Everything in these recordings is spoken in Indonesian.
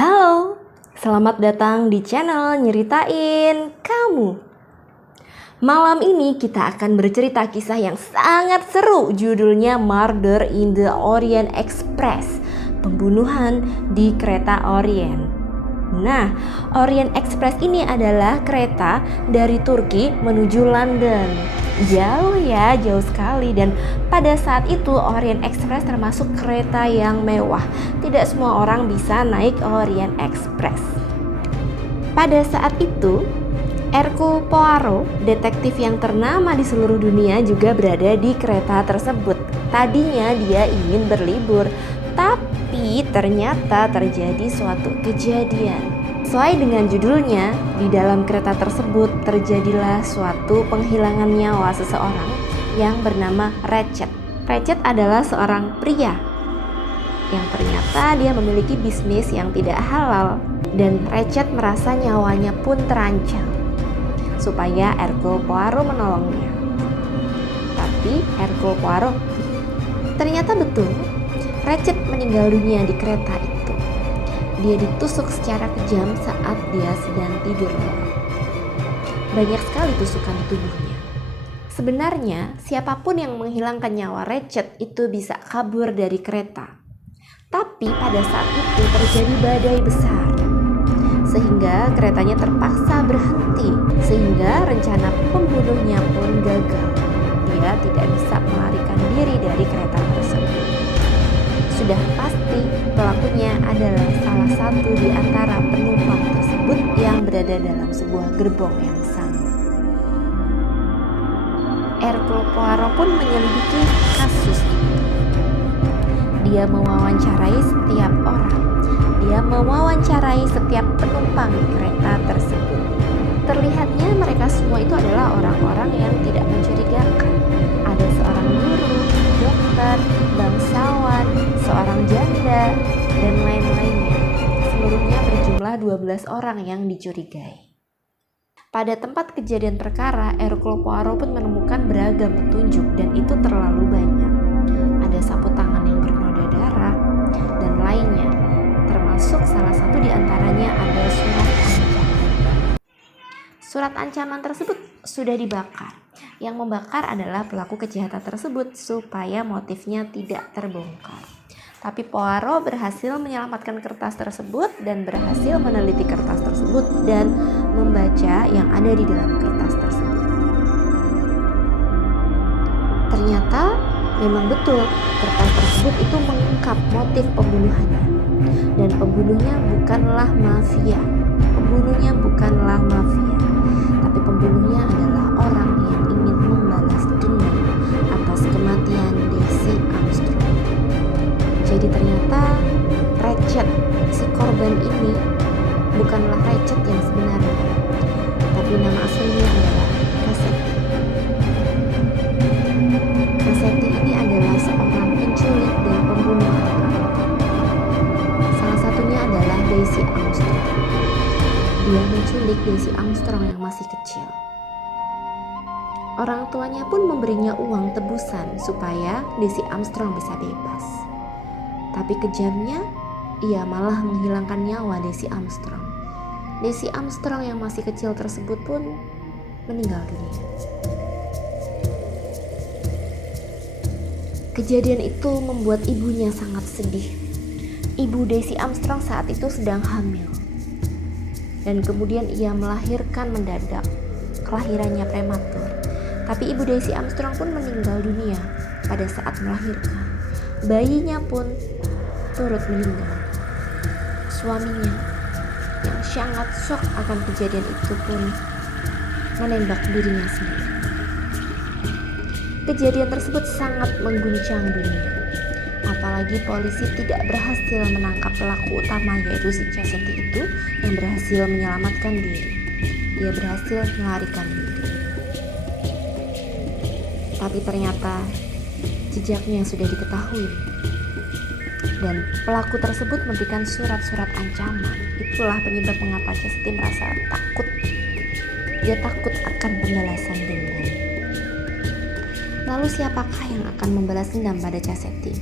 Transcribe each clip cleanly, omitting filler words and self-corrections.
Halo, selamat datang di channel Nyeritain Kamu. Malam ini kita akan bercerita kisah yang sangat seru. Judulnya Murder in the Orient Express, pembunuhan di kereta Orient. Nah, Orient Express ini adalah kereta dari Turki menuju London. Jauh ya, jauh sekali. Dan pada saat itu Orient Express termasuk kereta yang mewah. Tidak semua orang bisa naik Orient Express. Pada saat itu Hercule Poirot, detektif yang ternama di seluruh dunia, juga berada di kereta tersebut. Tadinya dia ingin berlibur, tapi ternyata terjadi suatu kejadian. Sesuai dengan judulnya, di dalam kereta tersebut terjadilah suatu penghilangan nyawa seseorang yang bernama Ratchet. Ratchet adalah seorang pria yang ternyata dia memiliki bisnis yang tidak halal, dan Ratchet merasa nyawanya pun terancam supaya Hercule Poirot menolongnya. Tapi Hercule Poirot ternyata betul, Ratchet meninggal dunia di kereta itu. Dia ditusuk secara kejam saat dia sedang tidur lelap. Banyak sekali tusukan di tubuhnya. Sebenarnya siapapun yang menghilangkan nyawa Ratchet itu bisa kabur dari kereta. Tapi pada saat itu terjadi badai besar, sehingga keretanya terpaksa berhenti, sehingga rencana pembunuhnya pun gagal. Dia tidak bisa melarikan diri dari kereta tersebut. Sudah pasti pelakunya adalah salah satu di antara penumpang tersebut yang berada dalam sebuah gerbong yang sama. Hercule Poirot pun menyelidiki kasus itu. Dia mewawancarai setiap orang. Dia mewawancarai setiap penumpang di kereta tersebut. Terlihatnya mereka semua itu adalah orang-orang yang tidak mencurigakan. Ada seorang guru, dokter, bangsawan, seorang janda, dan lain-lainnya. Seluruhnya berjumlah 12 orang yang dicurigai. Pada tempat kejadian perkara, Hercule Poirot pun menemukan beragam petunjuk, dan itu terlalu banyak. Ada sapu tangan yang bernoda darah, dan lainnya. Termasuk salah satu di antaranya ada surat ancaman. Surat ancaman tersebut sudah dibakar. Yang membakar adalah pelaku kejahatan tersebut supaya motifnya tidak terbongkar. Tapi Poirot berhasil menyelamatkan kertas tersebut dan berhasil meneliti kertas tersebut dan membaca yang ada di dalam kertas tersebut. Ternyata memang betul kertas tersebut itu mengungkap motif pembunuhannya. Dan pembunuhnya bukanlah mafia. Pembunuhnya bukanlah mafia, tapi pembunuhnya adalah orang yang ingin membalas dendam atas kematian Daisy Armstrong. Jadi ternyata Ratchet, si korban ini, bukanlah Ratchet yang sebenarnya, tapi nama aslinya adalah Cassetti. Cassetti ini adalah seorang penculik dan pembunuh anak. Salah satunya adalah Daisy Armstrong. Dia menculik Daisy Armstrong yang masih kecil. Orang tuanya pun memberinya uang tebusan supaya Daisy Armstrong bisa bebas. Tapi kejamnya, ia malah menghilangkan nyawa Daisy Armstrong. Daisy Armstrong yang masih kecil tersebut pun meninggal dunia. Kejadian itu membuat ibunya sangat sedih. Ibu Daisy Armstrong saat itu sedang hamil. Dan kemudian ia melahirkan mendadak. Kelahirannya prematur. Tapi ibu Daisy Armstrong pun meninggal dunia pada saat melahirkan. Bayinya pun turut meninggal. Suaminya yang sangat shock akan kejadian itu pun menembak dirinya sendiri. Kejadian tersebut sangat mengguncang dunia. Apalagi polisi tidak berhasil menangkap pelaku utama, yaitu si Cassetti itu yang berhasil menyelamatkan diri. Dia berhasil melarikan diri. Tapi ternyata jejaknya sudah diketahui. Dan pelaku tersebut memberikan surat-surat ancaman. Itulah penyebab mengapa Cassetti merasa takut. Dia takut akan pembalasan dendam. Lalu siapakah yang akan membalas dendam pada Cassetti?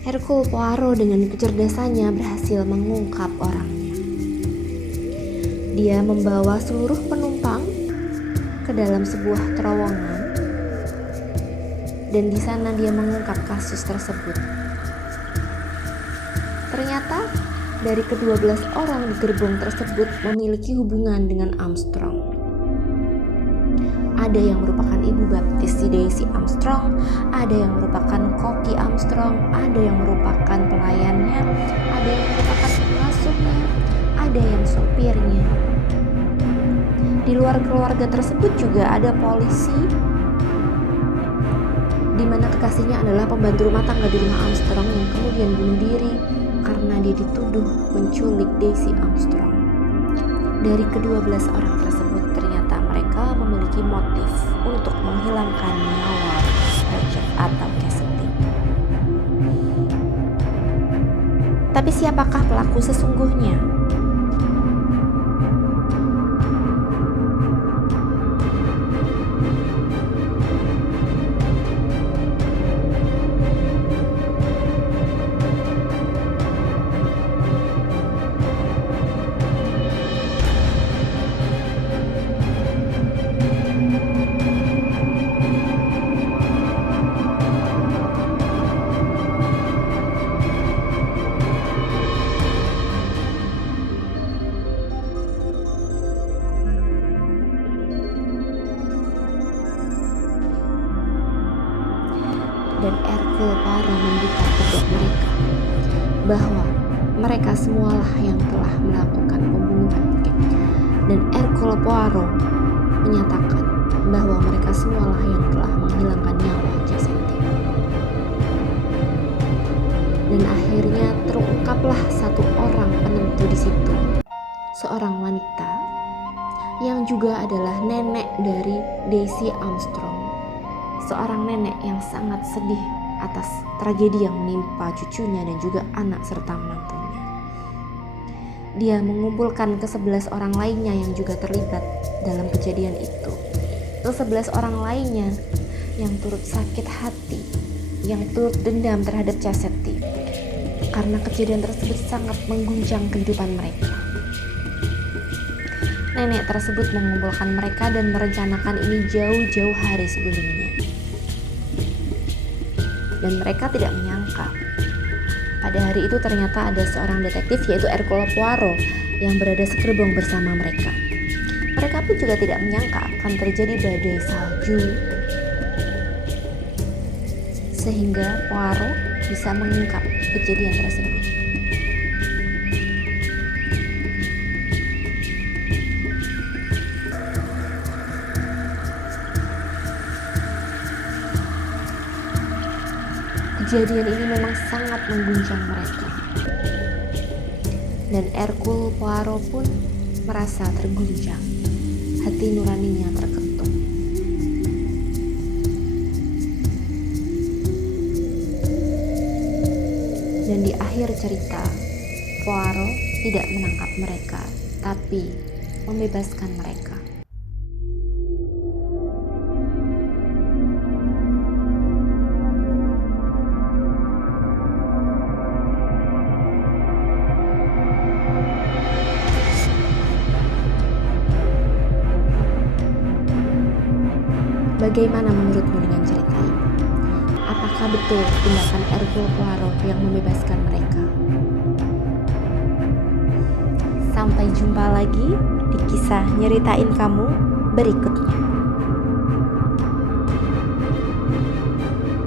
Hercule Poirot dengan kecerdasannya berhasil mengungkap orangnya. Dia membawa seluruh penumpang ke dalam sebuah terowongan dan di sana dia mengungkap kasus tersebut. Ternyata dari ke-12 orang di gerbong tersebut memiliki hubungan dengan Armstrong. Ada yang merupakan ibu baptis si Daisy Armstrong, ada yang merupakan koki Armstrong, ada yang merupakan pelayannya, ada yang merupakan pengasuhnya, ada yang sopirnya. Di luar keluarga tersebut juga ada polisi, di mana kekasihnya adalah pembantu rumah tangga di rumah Armstrong yang kemudian bunuh diri karena dia dituduh menculik Daisy Armstrong. Dari ke-12 orang tersebut ternyata mereka memiliki motif untuk menghilangkan nyawa Richard atau Cassidy. Tapi siapakah pelaku sesungguhnya? Dan Hercule Poirot membuka kedok mereka bahwa mereka semualah yang telah melakukan pembunuhan. Dan Hercule Poirot menyatakan bahwa mereka semualah yang telah menghilangkan nyawa Cassidy. Dan akhirnya terungkaplah satu orang penentu di situ, seorang wanita yang juga adalah nenek dari Daisy Armstrong. Seorang nenek yang sangat sedih atas tragedi yang menimpa cucunya dan juga anak serta menantunya. Dia mengumpulkan ke-11 orang lainnya yang juga terlibat dalam kejadian itu. Ke-11 orang lainnya yang turut sakit hati, yang turut dendam terhadap Cassidy karena kejadian tersebut sangat mengguncang kehidupan mereka. Nenek tersebut mengumpulkan mereka dan merencanakan ini jauh-jauh hari sebelumnya. Dan mereka tidak menyangka pada hari itu ternyata ada seorang detektif yaitu Hercule Poirot yang berada segerbong bersama mereka. Mereka pun juga tidak menyangka akan terjadi badai salju sehingga Poirot bisa mengungkap kejadian tersebut. Kejadian ini memang sangat mengguncang mereka. Dan Hercule Poirot pun merasa terguncang. Hati nuraninya terketuk. Dan di akhir cerita, Poirot tidak menangkap mereka, tapi membebaskan mereka. Bagaimana menurutmu dengan cerita ini? Apakah betul tindakan Hercule Poirot yang membebaskan mereka? Sampai jumpa lagi di kisah Nyeritain Kamu berikutnya.